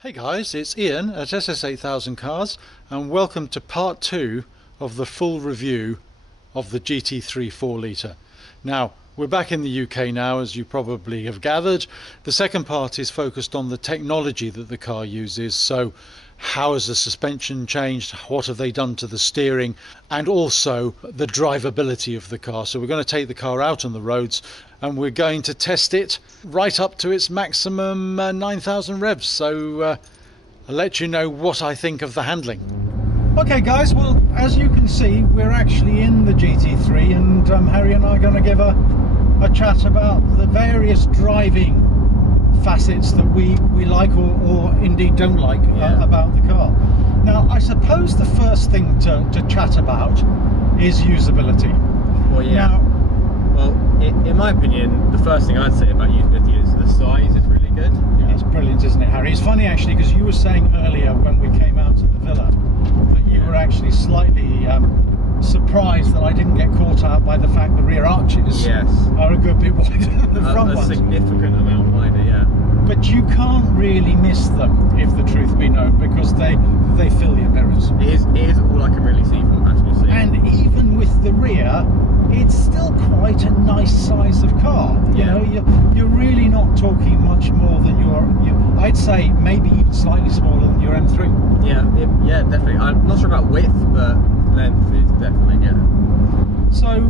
Hey guys, it's Ian at SS8000 Cars and welcome to part 2 of the full review of the GT3 4 litre. Now, we're back in the UK now, as you probably have gathered. The second part is focused on the technology that the car uses. So how has the suspension changed, what have they done to the steering, and also the drivability of the car. So we're going to take the car out on the roads and we're going to test it right up to its maximum 9,000 revs. So I'll let you know what I think of the handling. Okay guys, well, as you can see, we're actually in the GT3 and Harry and I are going to give a chat about the various driving facets that we like or indeed don't like about the car. Now, I suppose the first thing to chat about is usability. Well, yeah. Now, in my opinion, the first thing I'd say about usability is the size is really good. yeah, it's brilliant, isn't it, Harry? It's funny actually, because you were saying earlier when we came out of the villa that you were actually slightly surprised that I didn't get caught out by the fact the rear arches are a good bit wider than the front ones. A significant amount wider, yeah. But you can't really miss them, if the truth be known, because they fill your mirrors. It is all I can really see from the passenger seat. And even with the rear, it's still quite a nice size of car. You know, you're really not talking much more than your I'd say maybe even slightly smaller than your M3. Yeah, definitely. I'm not sure about width, but length is definitely, So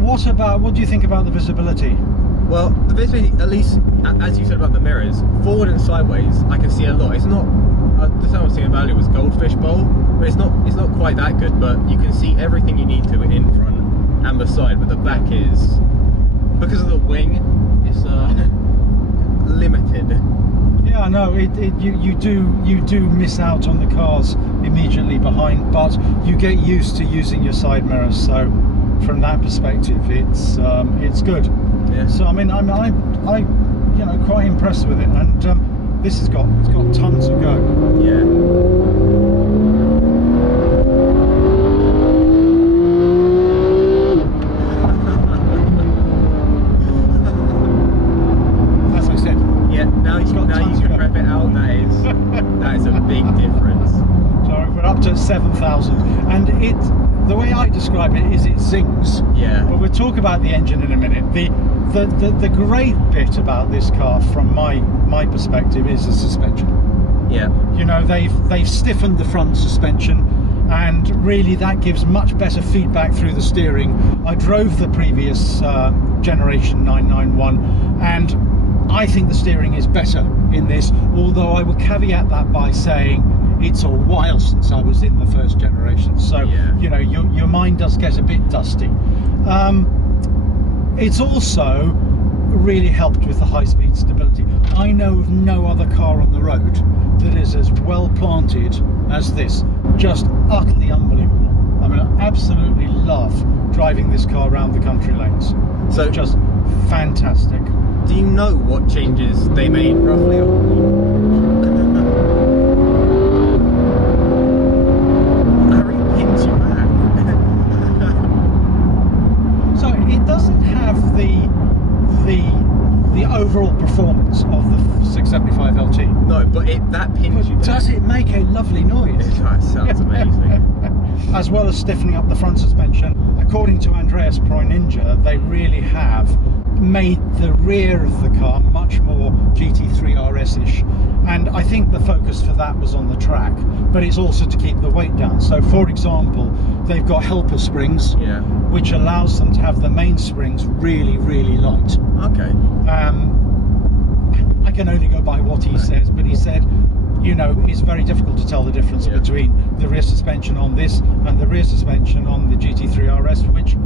what do you think about the visibility? Well, the visibility, at least as you said about the mirrors, forward and sideways, I can see a lot. It's not, the time I was thinking earlier was goldfish bowl, but it's not quite that good. But you can see everything you need to in front and the side. But the back is, because of the wing, it's limited. Yeah, no, you do miss out on the cars immediately behind, but you get used to using your side mirrors. So from that perspective, it's good. Yeah. So I mean, I'm quite impressed with it, and this it's got tons to go. Yeah. As I said. Yeah. Now you can prep it out. That is a big difference. So we're up to 7,000, and the way I describe it is it zings. Yeah. But we'll talk about the engine in a minute. The great bit about this car, from my perspective, is the suspension. Yeah. You know, they've stiffened the front suspension, and really that gives much better feedback through the steering. I drove the previous generation 991, and I think the steering is better in this, although I would caveat that by saying it's a while since I was in the first generation, so you know, your mind does get a bit dusty. It's also really helped with the high-speed stability. I know of no other car on the road that is as well planted as this. Just utterly unbelievable. I mean, I absolutely love driving this car around the country lanes. So just fantastic. Do you know what changes they made roughly? The overall performance of the 675 LT. No, but that pins you back. Does it make a lovely noise? It sounds amazing. As well as stiffening up the front suspension, according to Andreas Pro Ninja, they really have made the rear of the car much more GT3 RS-ish, and I think the focus for that was on the track, but it's also to keep the weight down. So for example, they've got helper springs, which allows them to have the mainsprings really light. Okay. I can only go by what he says, but he said, you know, it's very difficult to tell the difference between the rear suspension on this and the rear suspension on the GT3 RS, which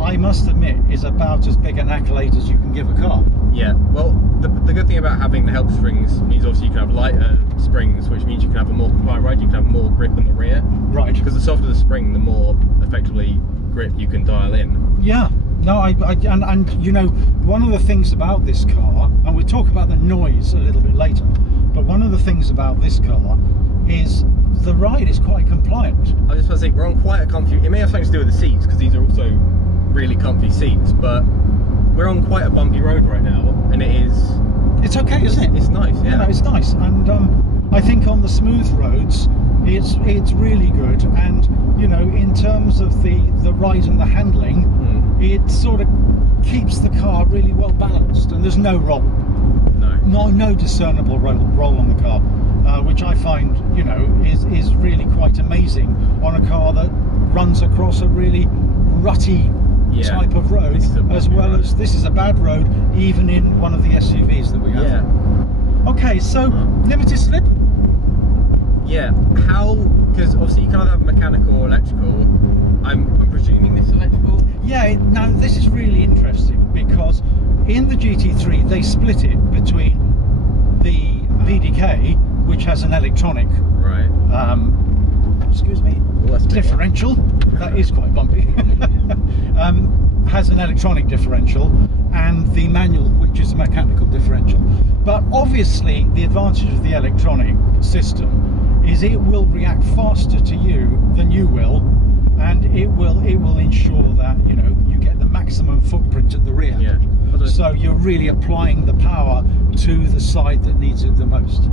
I must admit is about as big an accolade as you can give a car. Yeah, well, the good thing about having the help springs means obviously you can have lighter springs, which means you can have a more compliant ride, you can have more grip in the rear. Right. Because the softer the spring, the more effectively grip you can dial in. Yeah. No, and you know, one of the things about this car, and we'll talk about the noise a little bit later, but one of the things about this car is the ride is quite compliant. I was just going to say, we're on quite a comfy, it may have something to do with the seats, because these are also really comfy seats, but we're on quite a bumpy road right now, and it's okay, isn't it? It's nice, yeah. You know, it's nice, and I think on the smooth roads, it's really good, and you know, in terms of the ride and the handling, it sort of keeps the car really well balanced, and there's no roll. No discernible roll on the car, which I find, you know, is really quite amazing on a car that runs across a really rutty type of road, as well as this is a bad road, even in one of the SUVs that we have. Yeah. Okay, so limited slip. Yeah. How? Because obviously you can't have mechanical or electrical. I'm presuming this electrical. Yeah. Now this is really interesting because in the GT3 they split it between the PDK, which has an electronic, right? Excuse me, differential. That is quite bumpy. Has an electronic differential, and the manual, which is a mechanical differential. But obviously, the advantage of the electronic system is it will react faster to you than you will, and it will ensure that, you know, you get the maximum footprint at the rear. Yeah. So you're really applying the power to the side that needs it the most.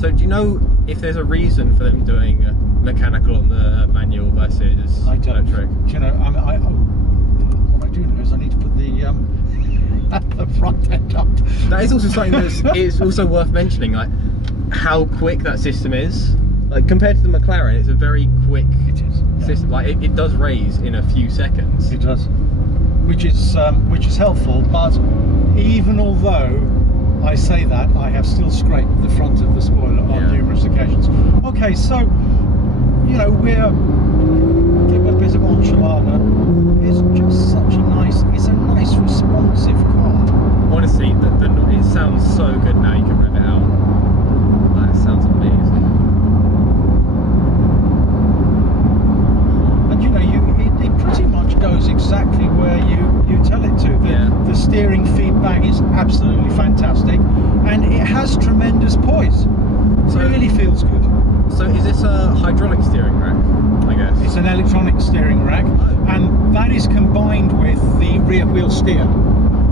So do you know if there's a reason for them doing mechanical on the manual versus electric? Do you know, what I do know is I need to put the front end up. That is also something that is also worth mentioning, like how quick that system is. Like compared to the McLaren, it's a very quick system. Like it does raise in a few seconds. It does, which is helpful. But even although I say that, I have still scraped the front of the spoiler on numerous occasions. Okay, so, you know, we're give a bit of enchilada. It's just such a nice, it's a nice responsive car. Honestly, it sounds so good now. You can rev it out. That sounds amazing. And you know, it pretty much goes exactly where you tell it to. The steering feedback is absolutely fantastic, and it has tremendous poise. So it really feels good. So is this a hydraulic steering rack, I guess? It's an electronic steering rack, and that is combined with the rear wheel steer.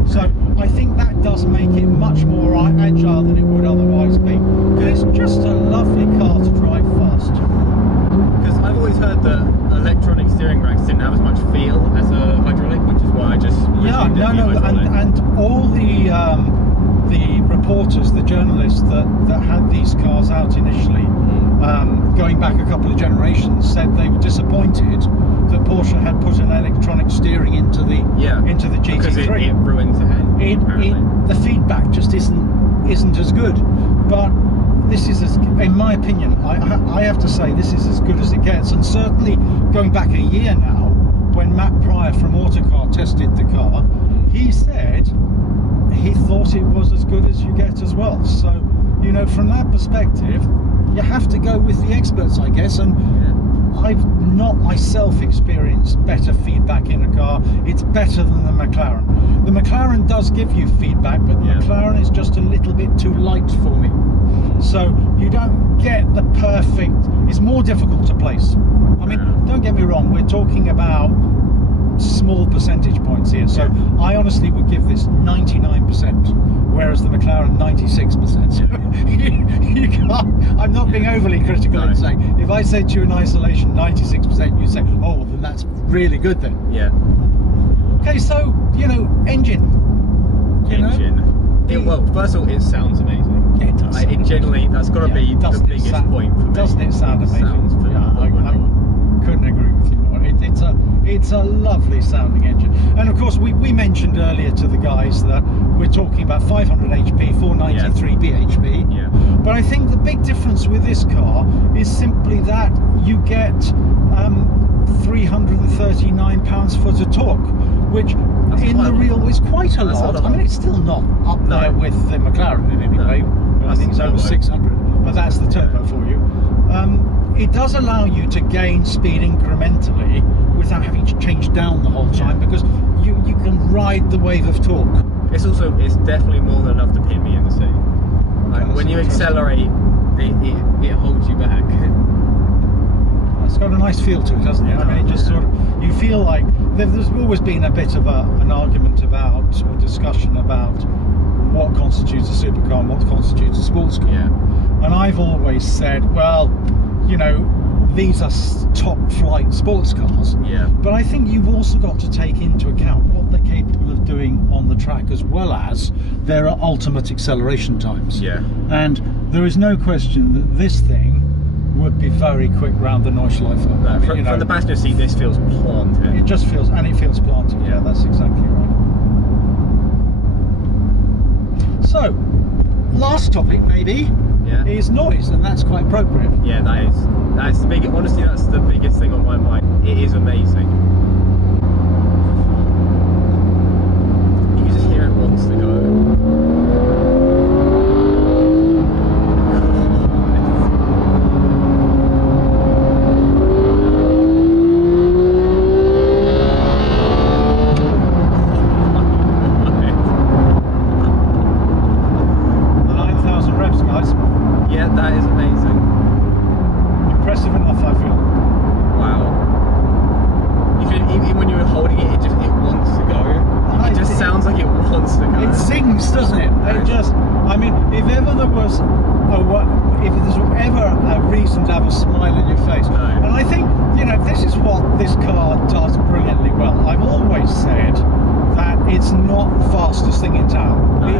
So I think that does make it much more agile than it would otherwise be. Because it's just a lovely car to drive fast. Because I've always heard that electronic steering racks didn't have as much feel as a hydraulic, which is why I just and all the reporters, the journalists that had these cars out initially, going back a couple of generations, said they were disappointed that Porsche had put an electronic steering into the GT3 because it ruins it. The feedback just isn't as good. But this is, in my opinion, I have to say this is as good as it gets. And certainly going back a year now, when Matt Pryor from Autocar tested the car, he said he thought it was as good as you get as well. So, you know, from that perspective, you have to go with the experts, I guess. And I've not myself experienced better feedback in a car. It's better than the McLaren. The McLaren does give you feedback, but the McLaren is just a little bit too light for me. So you don't get the perfect, it's more difficult to place. I mean, don't get me wrong, we're talking about small percentage points here. So I honestly would give this 99%, whereas the McLaren 96%. You can't, I'm not being overly critical in saying, if I say to you in isolation 96%, you say, oh, well, then that's really good then. Yeah. Okay, so, you know, engine. Well, first of all, it sounds amazing. It does. It generally, that's got to be the biggest point for me. Doesn't it sound amazing? I couldn't agree with you more. It's a lovely sounding engine. And of course, we mentioned earlier to the guys that we're talking about 500 HP, 493 bhp. Yeah. But I think the big difference with this car is simply that you get 339 pounds-foot of torque, which in the real is quite a lot. I mean, it's still not up there with the McLaren in any way. I think it's over 600, but that's the turbo for you. It does allow you to gain speed incrementally without having to change down the whole time, because you can ride the wave of torque. It's definitely more than enough to pin me in the seat. Like when you accelerate, it holds you back. It's got a nice feel to it, hasn't it? I mean, it just sort of, you feel like there's always been a bit of an argument about, or discussion about, what constitutes a supercar and what constitutes a sports car. And I've always said, well, you know, these are top flight sports cars. Yeah. But I think you've also got to take into account what they're capable of doing on the track, as well as their ultimate acceleration times. Yeah. And there is no question that this thing would be very quick round the Neuschleifer. No, I mean, from, you know, from the passenger seat, this feels planted. it just feels, and it feels planted. Yeah, that's exactly right. So, last topic maybe is noise, and that's quite appropriate. Yeah, that's the big. Honestly, that's the biggest thing on my mind. It is amazing. You can just hear it wants to go.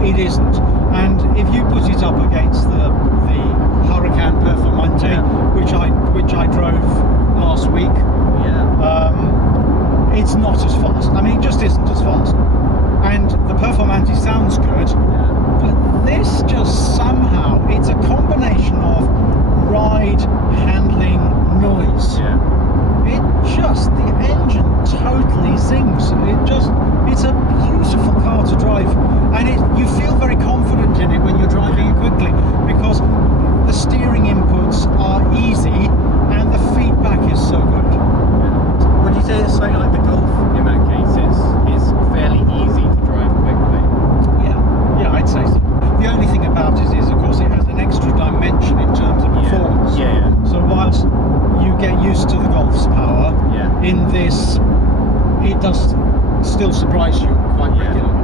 It isn't, and if you put it up against the Huracan Performante, which I drove last week, it's not as fast. I mean, it just isn't as fast. And the Performante sounds good, but this just somehow, it's a combination of ride, handling, noise. It just, the engine totally zings. It's a beautiful car to drive, and you feel very confident in it when you're driving it quickly, because the steering inputs are easy and the feedback is so good. Would you say it's something like the Golf in that case? It's fairly easy to drive quickly. Yeah, I'd say so. The only thing about it is, of course, it has an extra dimension in terms of performance. So whilst you get used to the Golf's power, in this, it does still surprise you quite regularly.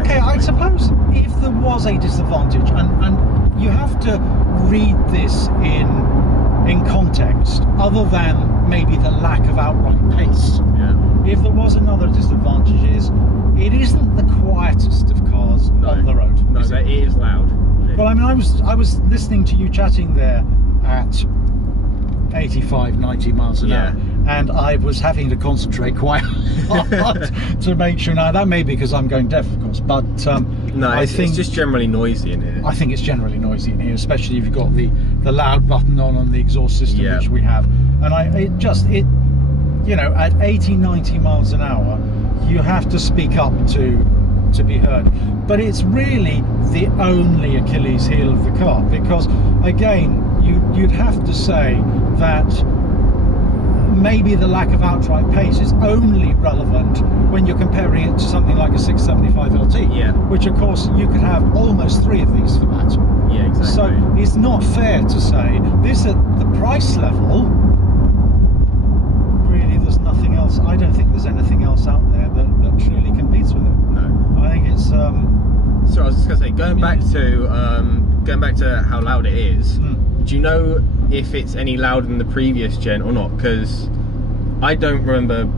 Okay, I suppose if there was a disadvantage, and you have to read this in context, other than maybe the lack of outright pace. If there was another disadvantage, is it isn't the quietest of cars on the road. No, it is loud. Well, I mean, I was listening to you chatting there at 85, 90 miles an hour, and I was having to concentrate quite hard to make sure. Now, that may be because I'm going deaf, of course, but no, I think it's just generally noisy in here. I think it's generally noisy in here, especially if you've got the loud button on the exhaust system, which we have. And you know, at 80, 90 miles an hour, you have to speak up to be heard. But it's really the only Achilles heel of the car, because again, you'd have to say that maybe the lack of outright pace is only relevant when you're comparing it to something like a 675 LT, which of course you could have almost 3 of these for that. Yeah, exactly. So it's not fair to say this at the price level. Really, there's nothing else. I don't think there's anything else out there that truly competes with it. No, I think it's. So I was just gonna say, going back to how loud it is. Do you know if it's any louder than the previous gen or not? Because I don't remember.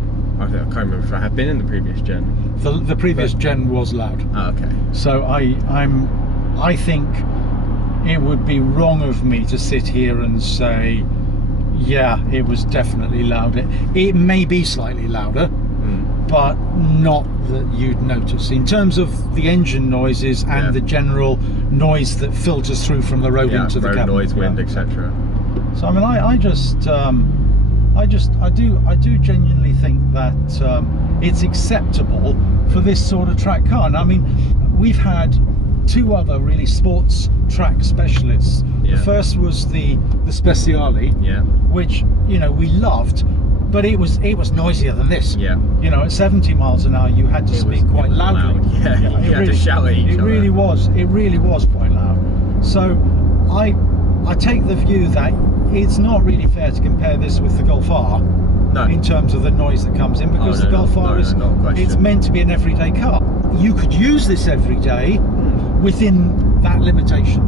I can't remember if I have been in the previous gen. The previous gen was loud. Oh, okay. So I think it would be wrong of me to sit here and say, yeah, it was definitely louder. It may be slightly louder, but not that you'd notice. In terms of the engine noises and the general noise that filters through from the road into the cabin, noise, wind, etc. So I mean, I do genuinely think that it's acceptable for this sort of track car. And I mean, we've had 2 other really sports track specialists. The first was the Speciale, which, you know, we loved, but it was noisier than this. You know, at 70 miles an hour, you had to speak quite loudly. You had to shout at each other. It really was quite loud. So I take the view that it's not really fair to compare this with the Golf R in terms of the noise that comes in, because the Golf R it's meant to be an everyday car. You could use this every day within that limitation.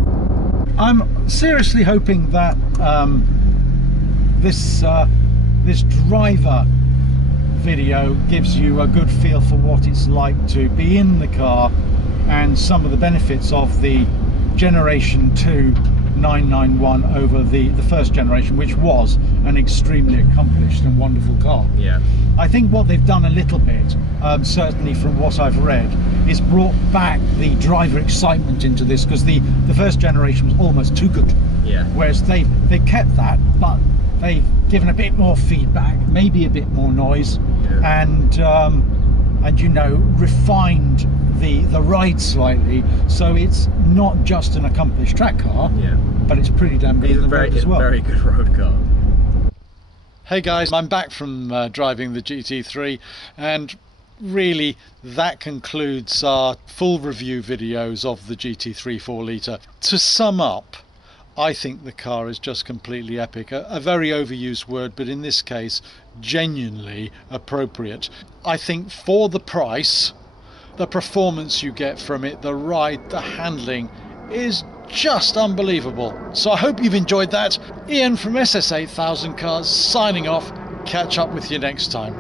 I'm seriously hoping that this driver video gives you a good feel for what it's like to be in the car and some of the benefits of the Generation 2 991 over the first generation, which was an extremely accomplished and wonderful car. Yeah. I think what they've done a little bit, certainly from what I've read, is brought back the driver excitement into this, because the first generation was almost too good. Yeah. Whereas they kept that, but they've given a bit more feedback, maybe a bit more noise, yeah. and you know, refined the ride slightly, so it's not just an accomplished track car, yeah, but it's pretty damn good on the road as well. Very good road car. Hey guys, I'm back from driving the GT3, and really that concludes our full review videos of the GT3 4 litre. To sum up, I think the car is just completely epic. A very overused word, but in this case genuinely appropriate. I think for the price, the performance you get from it, the ride, the handling is just unbelievable. So I hope you've enjoyed that. Ian from SS8000 Cars signing off. Catch up with you next time.